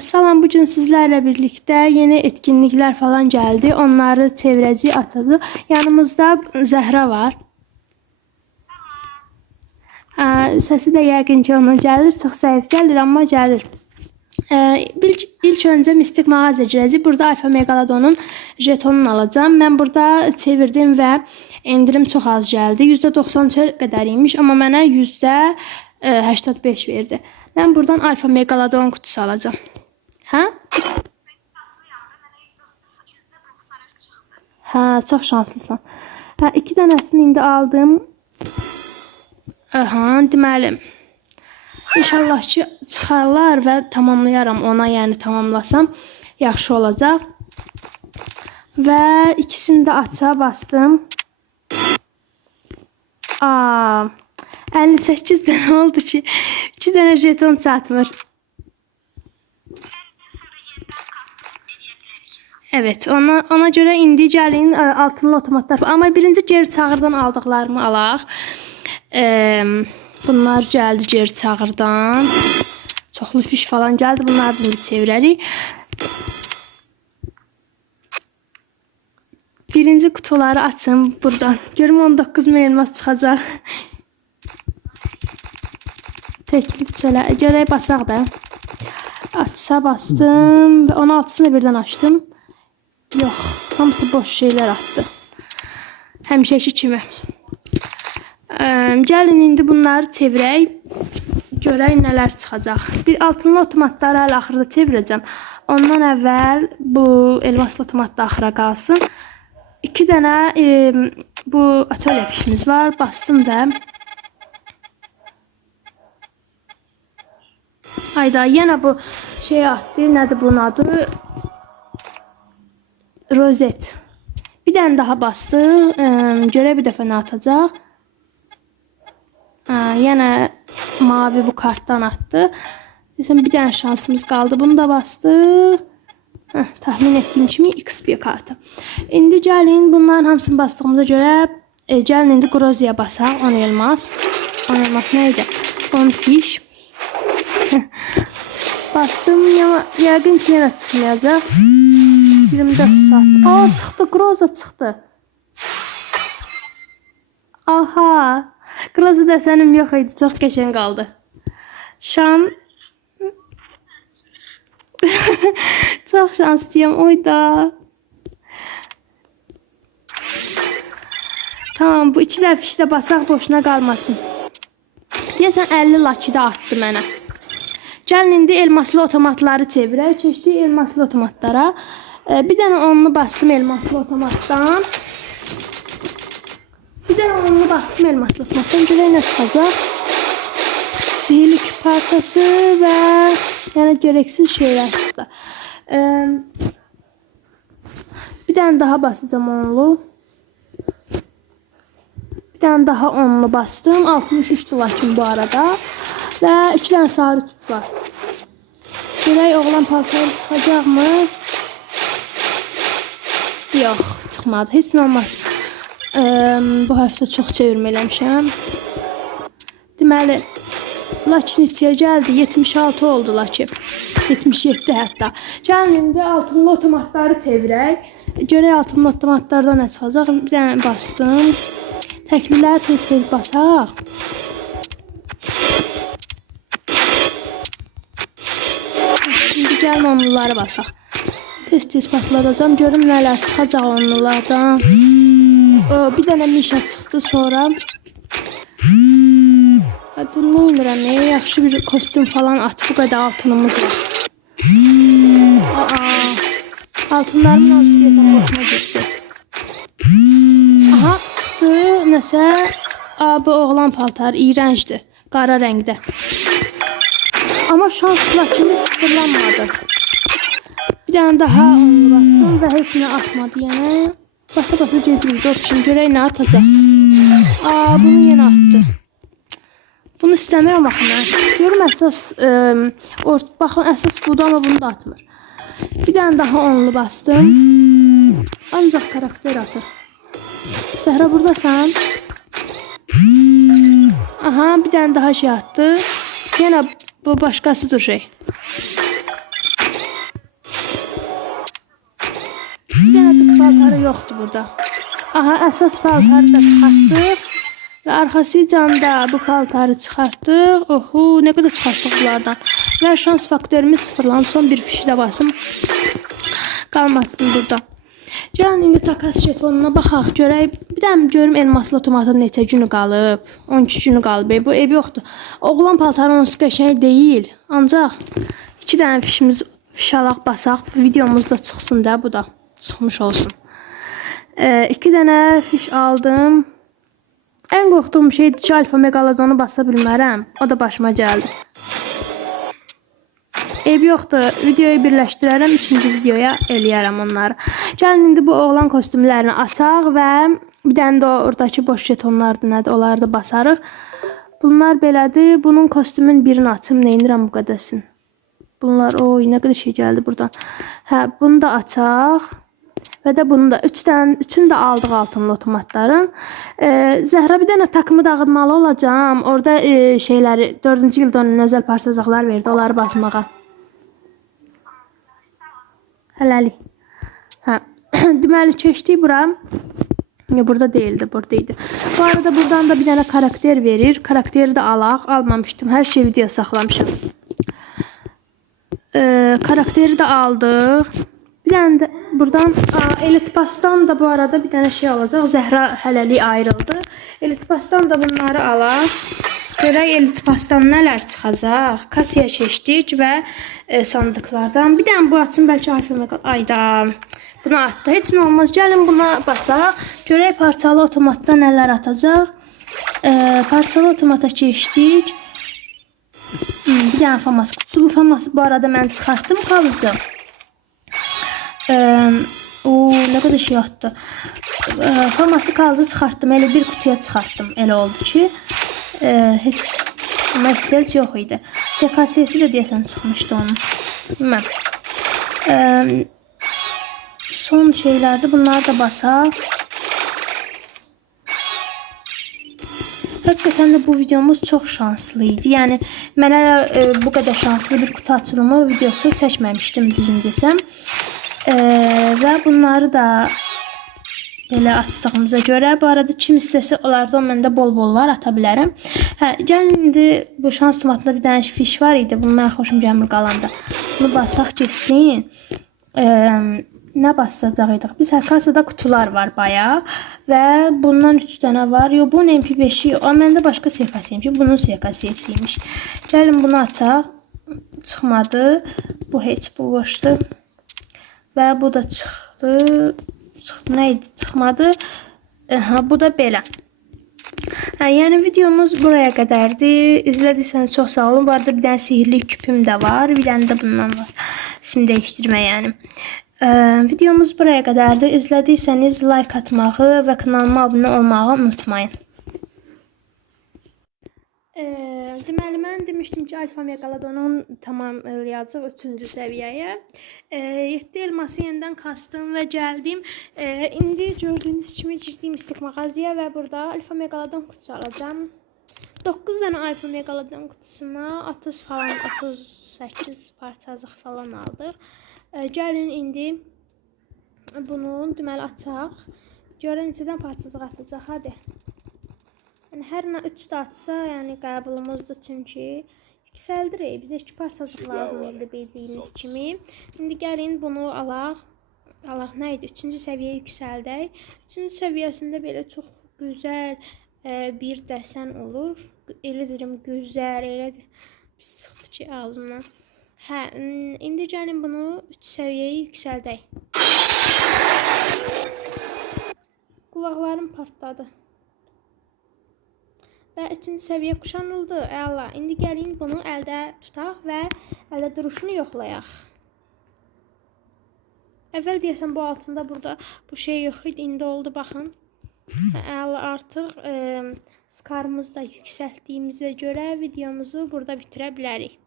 Salam, bugün sizlerle birlikte yeni etkinlikler falan geldi. Onları çevreci atadı. Yanımızda Zəhra var. Səsi də yəqin ki ona gəlir. Çox zəif gəlir, amma gəlir. İlk, ilk öncə Mistik mağaza girəcək. Burada Alfa Megalodonun jetonunu alacağım. Mən burada çevirdim və endirim çox az gəldi. %93-ə qədər imiş, amma mənə %85 verdi. Mən buradan Alfa Megalodon qutusu alacağım. Hə? Hə, çox şanslısan. Hə, iki dənəsini indi aldım. Aha, deməli. İnşallah ki çıxarlar və tamamlayaram ona, yəni tamamlasam yaxşı olacaq. Və ikisini də açığa bastım. Aa, 58 dənə oldu ki, 2 dənə jeton çatmır. Evet, ona ona görə indi gəlin ə, altınlı otomatlar. Amma birinci geri çağırdan aldıqlarımı alaq. Eee bunlar gəldi geri çağırdan. Çoxlu fiş falan gəldi. Bunları da çevirərik. Birinci kutuları açım buradan. Görüm 19 min elmas çıxacaq. Təklif çələ. Görək basaq da. Açsa bastım və 16-sını da birdən açdım. Yox, hamısı boş şeylər atdı. Həmişəki kimi. Ə, gəlin indi bunları çevirək. Görək nələr çıxacaq. Bir altınlı otomatları hələ axırda çevirəcəm. Ondan əvvəl bu elmaslı otomat da axıra qalsın. 2 dənə e, bu atölye fişimiz var. Bastım da. Hayda, yenə bu şey atdı. Nədir bunun adı? Rozet. Bir dənə daha bastı. Görə bir dəfə nə atacaq? Yenə mavi bu kartdan atdı. Desəm bir dənə şansımız qaldı. Bunu da bastı. Heh, tahmin etdiyim kimi XP kartı. İndi gəlin bunların hamısını bastığımıza görə e, gəlin indi Groziya basaq. 10 elmas. 10 elmas nə idi? 10 fiş. Bastım yəqin ki yenə çıxmayacaq. 24 saat. Aa çıxdı, Groza çıxdı. Aha. Groza dəsənim yox idi, çox qəşəng qaldı. Şan Çox şanslıyam. Oyda. Tamam, bu iki dəfə fişdə basaq boşuna qalmasın. Deyəsən 50 laki da atdı mənə. Gəlin indi elmaslı otomatları çevirək. Keçdik elmaslı otomatlara. Ee, bir dənə onlu bastım elmaslı otomatdan. Bir dənə onlu bastım elmaslı otomatdan. Görək nə çıxacaq. Sihirli küp parçası və yəni gereksiz şeyler. Ee, bir dənə daha basacağım onlu. Bir tane daha onlu bastım. 63 lakin bu arada. Ve iki tane sarı tüp var. Görək oğlan paltarı çıxacaq mı? Yox, çıxmadı. Heç nə olmaz. Ə, bu həftə çox çevirmə eləmişəm. Deməli, lakin neçəyə gəldi? 76 oldu lakin. 77 hətta. Gəlin indi altınlı otomatları çevirək. Görək altınlı otomatlardan nə çıxacaq. Bir dənə bastım. Təklilər tez-tez basaq. İndi gəlin onluları basaq. Tez-tez patladacam. Görüm nələr çıxacaq onlulardan. O, bir dənə mişa çıxdı sonra. Bu nə edirəm? Yaxşı bir kostyum falan at. Bu qədər altınımız var. Aa, altınlarımın hamısı deyəsən boşuna getdi. Aha, çıxdı nəsə. Aa, bu oğlan paltarı iyrəncdir. Qara rəngdə. Amma şansla kimi sıfırlanmadı. Bir dənə daha onu bastım heç nə atmadı yenə. Basa-basa gedirik. Dostum, görək nə atacaq. Aa, bunu yenə atdı. Bunu istəmirəm axı mən. Görüm əsas ə, or baxın əsas budur amma bunu da atmır. Bir dənə daha onlu bastım. Ancaq karakter atır. Səhra buradasan? Aha, bir dənə daha şey atdı. Yenə bu başqasıdır şey. Yoxdur burada. Aha, əsas paltarı da çıxartdıq. Və arxasıcan da bu paltarı çıxartdıq. Oho, nə qədər çıxartdıq bunlardan. Və şans faktorumuz sıfırlandı. Son bir fişi də basım. Qalmasın burada. Gəlin indi takas jetonuna baxaq, görək. Bir də görüm elmaslı tomatın neçə günü qalıb. 12 günü qalıb. Bu ev yoxdur. Oğlan paltarı onsuz qəşəng deyil. Ancaq 2 dənə fişimiz fiş alaq basaq. Videomuzda çıxsın da bu da. Çıxmış olsun. 2 dənə fiş aldım. Ən qorxduğum şeydir ki, alfa megalodonu basa bilmərəm. O da başıma gəldi. Ev yoxdur. Videoyu birləşdirərəm, ikinci videoya eləyərəm onları. Gəlin indi bu oğlan kostyumlarını açaq və bir dənə də oradakı boş jetonlardır nədir, onları da basarıq. Bunlar belədir. Bunun kostyumun birini açım, nə edirəm bu qədəsin. Bunlar oy nə qədər şey gəldi buradan. Hə, bunu da açaq. Və də bunu da 3 dənə, üçünü də aldıq altınlı otomatların. E, Zəhra bir dənə takımı dağıtmalı olacağam. Orada e, şeyləri 4-cü ildə onun özəl parçacıqlar verdi, onları basmağa. Hələlik. Hə. Deməli keçdik bura. Ya burada değildi, buradaydı. Bu arada buradan da bir dənə karakter verir. Karakteri də alaq. Almamışdım. Hər şey video saxlamışam. Ee, karakteri də aldıq. Bir dənə də buradan Pass'tan da bu arada bir dənə şey alacaq. Zəhra hələlik ayrıldı. Elite Pass'tan da bunları alaq. Görək Elite Pass'tan nələr çıxacaq. Kasiya keçdik və e, sandıqlardan. Bir dənə bu açın bəlkə harfimə ayda. Bunu atdı. Heç nə olmaz. Gəlin buna basaq. Görək parçalı otomatda nələr atacaq. E, parçalı otomata keçdik. Hmm, bir dənə famas. Bu faması bu arada mən çıxartdım qalıcı. O ne kadar şey attı. Ee, forması kaldı çıxartdım. Elə bir kutuya çıxartdım. Elə oldu ki, e, heç buna ehtiyac yox idi. SKS-si də deyəsən çıxmışdı onun. Bilməm. Ee, son şeylərdir. Bunları da basaq. Həqiqətən də bu videomuz çox şanslı idi. Yəni mənə e, bu qədər şanslı bir kutu açılımı videosu çəkməmişdim düzün desəm. E, və bunları da belə açdığımıza görə bu arada kim istəsə onlardan məndə bol-bol var, ata bilərəm. Hə, gəlin indi bu şans tomatında bir dənə fiş var idi. Bunu mən xoşum gəlmir qalanda. Bunu basaq keçsin. E, nə basacaqydıq? Biz hər kasada qutular var baya və bundan 3 dənə var. Yo bunun MP5-i, o məndə başqa SKS-ymiş. Bunun SKS-ymiş. Gəlin bunu açaq. Çıxmadı. Bu heç bu boşdur. Və bu da. Çıxdı. Nə idi? Çıxmadı. Aha, bu da belə. Hə, yəni videomuz buraya qədərdir. İzlədiyseniz çox sağ olun. Bu arada bir dənə sihirli küpüm də var. Bir dənə də bundan var. Sim dəyişdirmə yəni. Ə, videomuz buraya qədərdir. İzlədiyseniz like atmağı və kanalıma abunə olmağı unutmayın. Ee, deməli mən demişdim ki, Alfa Megalodonun tamamlayacaq 3-cü səviyyəyə. E, 7 elması yenidən kastım və gəldim. E, indi gördüyünüz kimi girdiyim istik mağazaya və burada Alfa Megalodon kutusu alacağam. 9 dənə Alfa Megalodon kutusuna 30 falan 38 parçacıq falan aldıq. E, gəlin indi bunu deməli açaq. Görən neçədən parçacıq atacaq. Hadi. Hər nə 3 də atsa, yəni qəbulumuzdur çünki yüksəldirik. Bizə 2 parçacıq lazım idi bildiyiniz kimi. İndi gəlin bunu alaq. Alaq nə idi? 3-cü səviyyəyə yüksəldək. 3-cü səviyyəsində belə çox gözəl e, bir dəsən olur. Elə deyirəm, gözəl, elə pis çıxdı ki ağzımdan. Hə, indi gəlin bunu 3 səviyyəyə yüksəldək. Qulaqlarım partladı. Və üçüncü səviyyə kuşanıldı. Əla. İndi gəlin bunu əldə tutaq və əldə duruşunu yoxlayaq. Əvvəl deyəsən bu altında burada bu şey yox idi. İndi oldu baxın. Əla artıq e, skarımızı da yüksəltdiyimizə görə videomuzu burada bitirə bilərik.